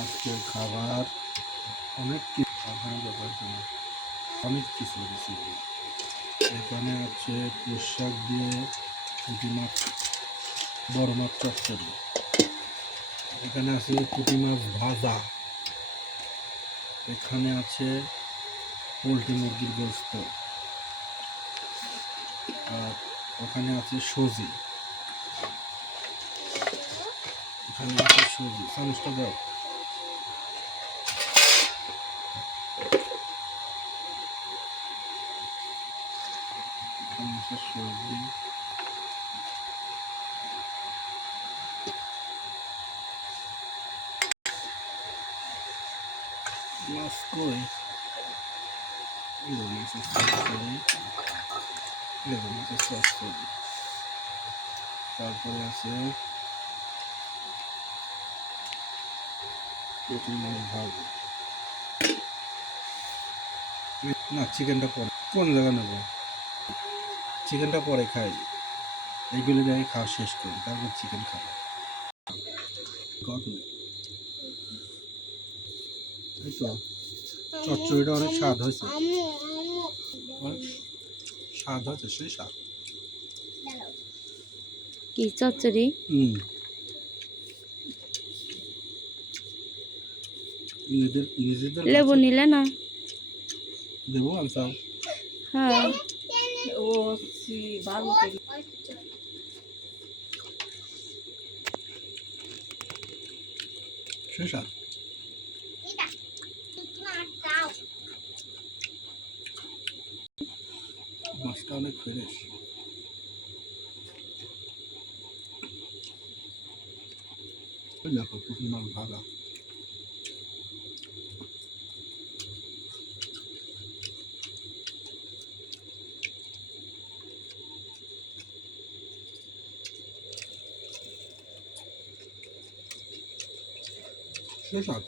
আজকে খাবার অনেক কিছু অনেক কিছু রেসিপি। এখানে আছে পুঁই শাক দিয়ে পুঁটি মাছ, বড় মাছ চচ্চড়ি। এখানে আছে পুঁটি মাছ ভাজা। এখানে আছে পোলট্রি মুরগির গোস্ত। আর ওখানে আছে সবজি। এখানে আছে সবজি। চামচটা দাও। এখানে আছে সবজি। মাছ কই? মাছের চচ্চড়ি। মাছের চচ্চড়ি। তারপরে আছে পুঁটি মাছ ভাজা। না, চিকেনটা পরে কোন জায়গা নেব? চিকেনটা পরে খাই। এইগুলো দিয়ে খাওয়া শেষ করি, তারপর চিকেন খাবো। এই তো চচ্চড়িটা অনেক স্বাদ হয়েছে, স্বাদ হয়েছে, সেই স্বাদ। কি চচ্চড়ি? নিজেদের লেবু নিলে না? দেবো আনসাও। হ্যাঁ, সেই স্বাদ। মাছটা অনেক ফ্রেশ। দেখো পুঁটি মাছ ভাজা। সেই স্বাদ।